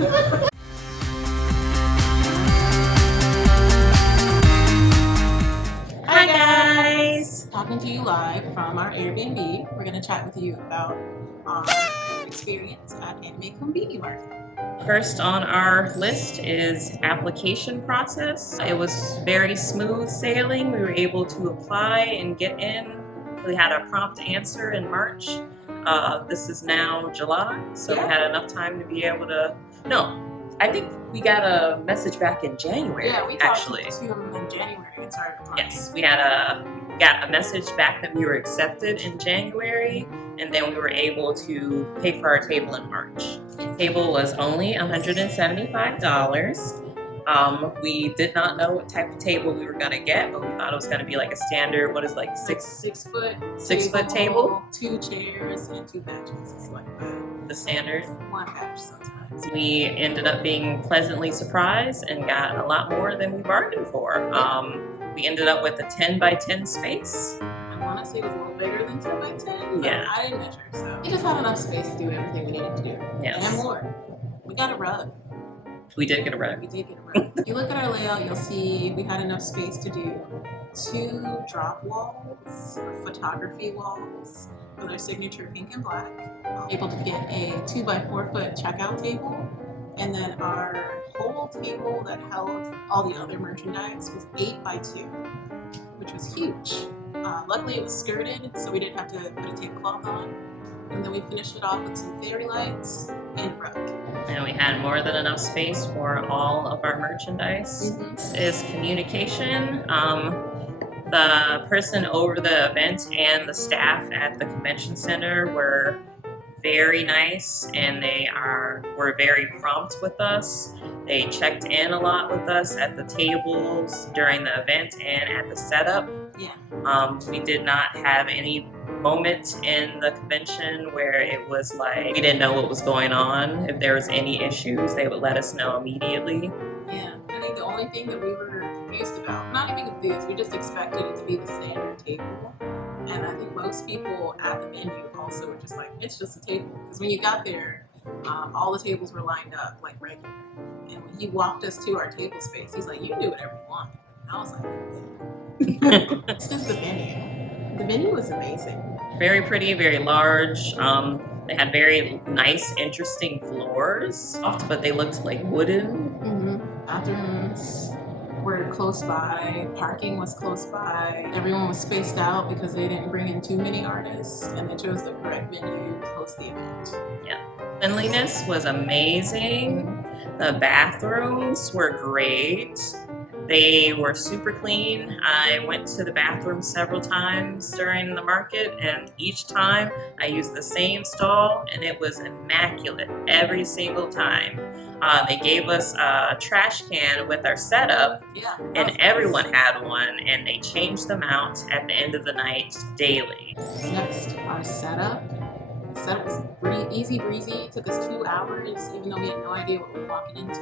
Hi guys! Talking to you live from our Airbnb. We're going to chat with you about our experience at Conbini Mart. First on our list is application process. It was very smooth sailing. We were able to apply and get in. We had a prompt answer in March. This is now July, so we had enough time to be able to... No, I think we got a message back in January. Yeah, we talked to them in January and started applying. Yes, we got a message back that we were accepted in January, and then we were able to pay for our table in March. The table was only $175. We did not know what type of table we were gonna get, but we thought it was gonna be like a standard, what is like six foot table, 2 chairs and 2 benches. It's like the standard. 1 bench sometimes. We ended up being pleasantly surprised and got a lot more than we bargained for. We ended up with a 10 by 10 space. I want to say it was a little bigger than 10 by 10, but yeah. I didn't measure, so we just had enough space to do everything we needed to do. Yes. And more. We got a rug. We did get a rug. We did get a rug. If you look at our layout, you'll see we had enough space to do 2 drop walls, or photography walls, with our signature pink and black. Able to get a 2 by 4 foot checkout table, and then our whole table that held all the other merchandise was 8 by 2, which was huge. Luckily it was skirted, so we didn't have to put a tablecloth on. And then we finished it off with some fairy lights and a rug. And we had more than enough space for all of our merchandise. This is communication. The person over the event and the staff at the convention center were very nice, and they were very prompt with us. They checked in a lot with us at the tables during the event and at the setup. Yeah. We did not have any moment in the convention where it was like we didn't know what was going on. If there was any issues, they would let us know immediately. Yeah, I think the only thing that we were confused about, not even confused, we just expected it to be the standard table. And I think most people at the venue also were just like, it's just a table. Because when you got there, all the tables were lined up like regular. And when he walked us to our table space, he's like, you can do whatever you want. And I was like, it's just the venue. The venue was amazing. Very pretty, very large. They had very nice, interesting floors, but they looked like wooden. Bathrooms were close by, parking was close by. Everyone was spaced out because they didn't bring in too many artists, and they chose the correct venue to host the event. Yeah. Cleanliness was amazing. The bathrooms were great. They were super clean. I went to the bathroom several times during the market, and each time I used the same stall, and it was immaculate every single time. They gave us a trash can with our setup, and everyone had one, and they changed them out at the end of the night daily. Next, our setup. The setup was easy breezy. It took us 2 hours, even though we had no idea what we were walking into.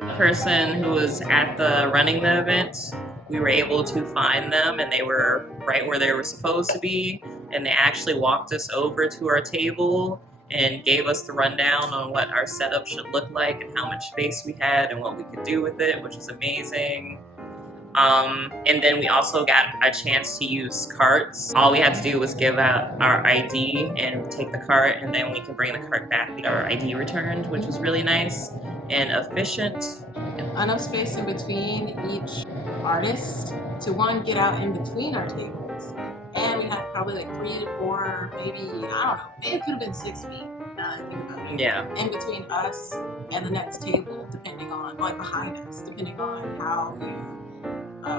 The person who was running the event, we were able to find them, and they were right where they were supposed to be, and they actually walked us over to our table and gave us the rundown on what our setup should look like and how much space we had and what we could do with it, which was amazing. And then we also got a chance to use carts. All we had to do was give out our ID and take the cart, and then we could bring the cart back with our ID returned, which was really nice and efficient. Enough space in between each artist to get out in between our tables. And we had probably like 3 to 4, maybe, I don't know, maybe it could have been 6 feet, now that I think about it. Yeah. In between us and the next table, depending on, like behind us, depending on how you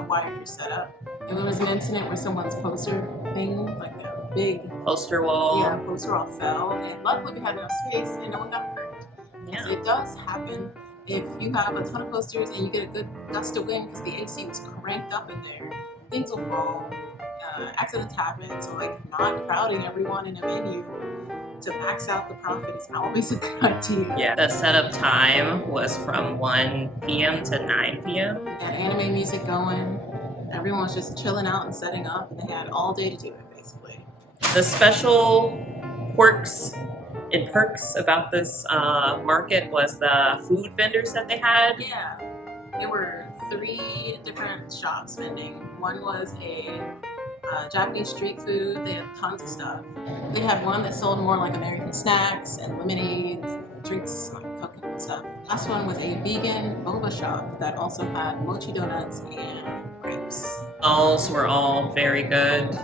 wired your setup. If there was an incident where someone's poster thing, like a big poster wall. Yeah, poster wall fell, and luckily we had enough space and no one got hurt. Yeah. So it does happen if you have a ton of posters and you get a good gust of wind because the AC was cranked up in there, things will fall. Accidents happen, so like not crowding everyone in a venue to max out the profit is always a good idea. Yeah, the setup time was from 1 p.m. to 9 p.m. They had anime music going. Everyone was just chilling out and setting up, and they had all day to do it, basically. The special quirks and perks about this market was the food vendors that they had. Yeah, there were 3 different shops vending. One was a Japanese street food. They had tons of stuff. They had one that sold more like American snacks and lemonades, drinks, like cooking and stuff. Last one was a vegan boba shop that also had mochi donuts and grapes. Stalls were all very good,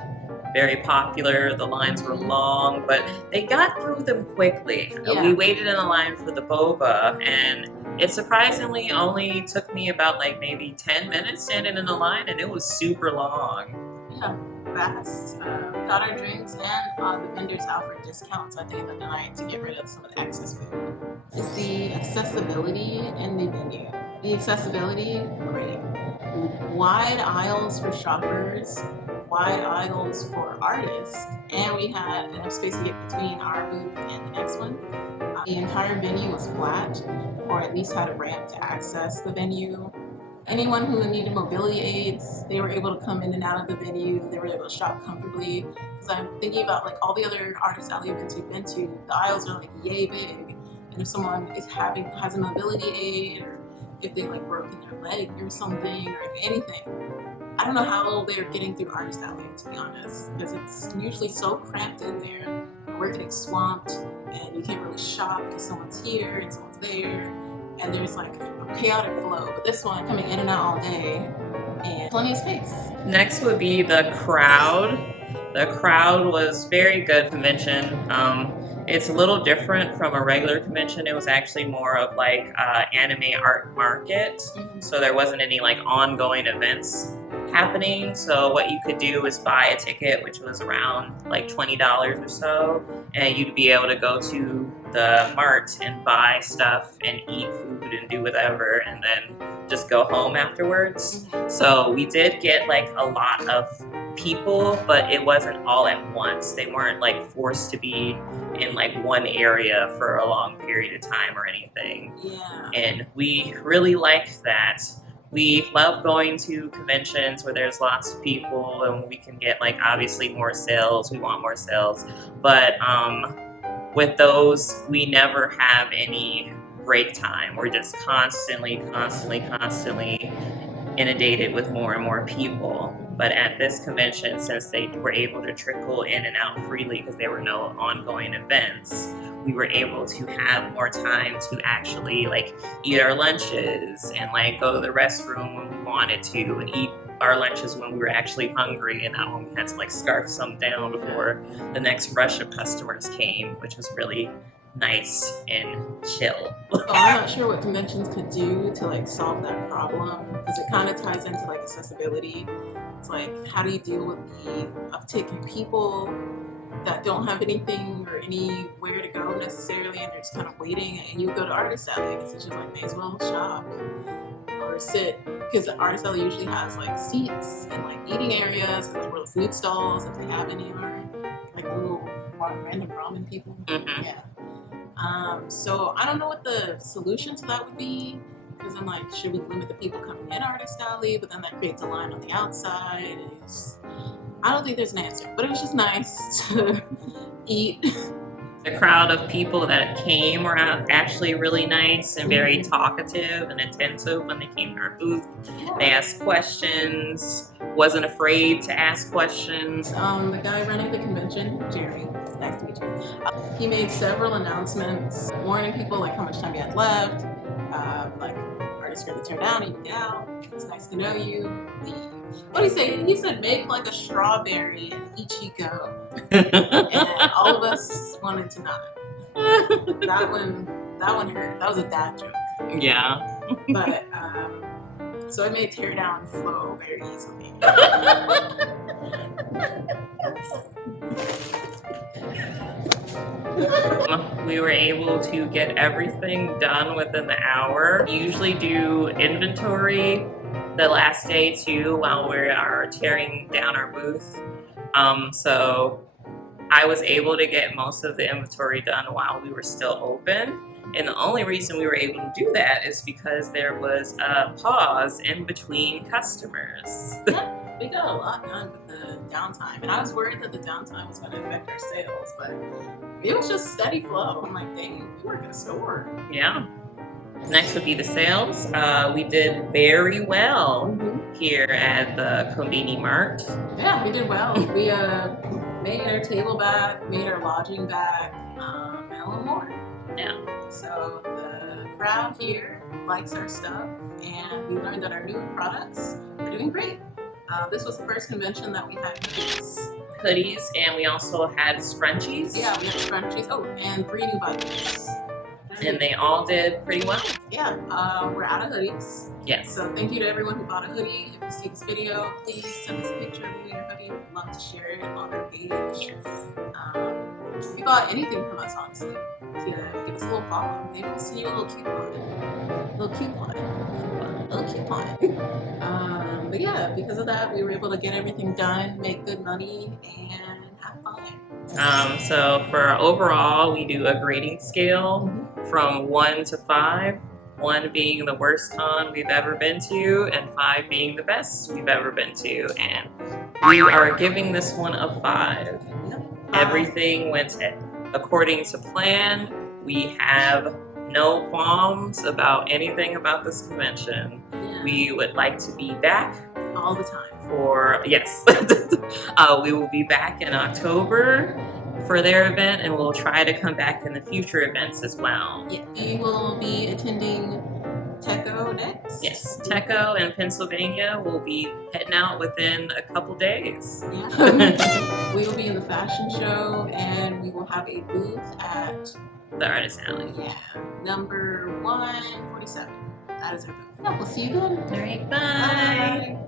very popular. The lines were long, but they got through them quickly. Yeah. We waited in a line for the boba, and it surprisingly only took me about like maybe 10 minutes standing in the line, and it was super long. Yeah, fast. Got our drinks, and the vendors offered discounts at the end of the night to get rid of some of the excess food. It's the accessibility in the venue. The accessibility, great. Wide aisles for shoppers, wide aisles for artists, and we had enough space to get between our booth and the next one. The entire venue was flat, or at least had a ramp to access the venue. Anyone who needed mobility aids, they were able to come in and out of the venue. They were able to shop comfortably. Because I'm thinking about like all the other artist alley events we've been to, the aisles are like yay big. And if someone has a mobility aid, or if they like broken their leg or something, or anything, I don't know how they're getting through artist alley, to be honest, because it's usually so cramped in there. We're getting swamped, and you can't really shop because someone's here and someone's there, and there's like a chaotic flow. But this one, coming in and out all day, and plenty of space. Next would be the crowd. The crowd was very good convention. It's a little different from a regular convention. It was actually more of like anime art market. So there wasn't any like ongoing events happening. So what you could do is buy a ticket, which was around like $20 or so, and you'd be able to go to the mart and buy stuff and eat food and do whatever, and then just go home afterwards. So we did get like a lot of people, but it wasn't all at once. They weren't like forced to be in like one area for a long period of time or anything. Yeah. And we really liked that. We love going to conventions where there's lots of people and we can get like obviously more sales. We want more sales. But with those, we never have any break time. We're just constantly inundated with more and more people. But at this convention, since they were able to trickle in and out freely because there were no ongoing events, we were able to have more time to actually like eat our lunches and like go to the restroom when we wanted to, and eat our lunches when we were actually hungry, and not when we had to like scarf some down before the next rush of customers came, which was really nice and chill. So I'm not sure what conventions could do to like solve that problem, because it kind of ties into like accessibility. It's like, how do you deal with the uptick in people that don't have anything or anywhere to go necessarily, and they're just kind of waiting, and you go to artist alley because it's just like, may as well shop or sit, because the artist alley usually has like seats and like eating areas, and there's little food stalls if they have any, or like little random ramen people. Yeah. So I don't know what the solution to that would be, because I'm like, should we limit the people coming in artist alley? But then that creates a line on the outside. And I don't think there's an answer, but it was just nice to eat. The crowd of people that came were actually really nice and very talkative and attentive when they came to our booth. Yeah. They asked questions, wasn't afraid to ask questions. The guy running the convention, Jerry, nice to meet you. He made several announcements warning people like how much time you had left, like artists are going to tear down, you can get out, it's nice to know you, leave. What did he say? He said make like a strawberry and Ichigo. And all of us wanted to nod. That one hurt. That was a dad joke. Yeah. But so it made tear down flow very easily. We were able to get everything done within the hour. We usually do inventory the last day too while we are tearing down our booth. So I was able to get most of the inventory done while we were still open. And the only reason we were able to do that is because there was a pause in between customers. Yeah, we got a lot done with the downtime, and I was worried that the downtime was going to affect our sales, but it was just steady flow. I'm like, dang, we work in a store. Yeah. Next would be the sales. We did very well here at the Conbini Mart. Yeah, we did well. We made our table back, made our lodging back, and a little more. Yeah. So the crowd here likes our stuff, and we learned that our newer products are doing great. This was the first convention that we had Hoodies, and we also had scrunchies. Yeah, we had scrunchies. Oh, and 3 new buttons. And they all did pretty well. Yeah, we're out of hoodies. Yes. So thank you to everyone who bought a hoodie. If you see this video, please send us a picture of you and your hoodie. We'd love to share it on our page. Yes. If you bought anything from us, honestly, give us a little follow. Maybe we'll send you a little coupon. But yeah, because of that, we were able to get everything done, make good money, and have fun. So for overall, we do a grading scale from 1 to 5. 1 being the worst con we've ever been to, and 5 being the best we've ever been to. And we are giving this one a 5. Yep. Everything went according to plan. We have no qualms about anything about this convention. Yeah. We would like to be back All the time. yes. We will be back in October for their event, and we'll try to come back in the future events as well. Yeah, we will be attending Teco next. Yes, Teco and Pennsylvania will be heading out within a couple days. Yeah. We will be in the fashion show, and we will have a booth at The Artist Alley. Yeah, number 147. That is our booth. Yeah, we'll see you then. All right, bye. Bye.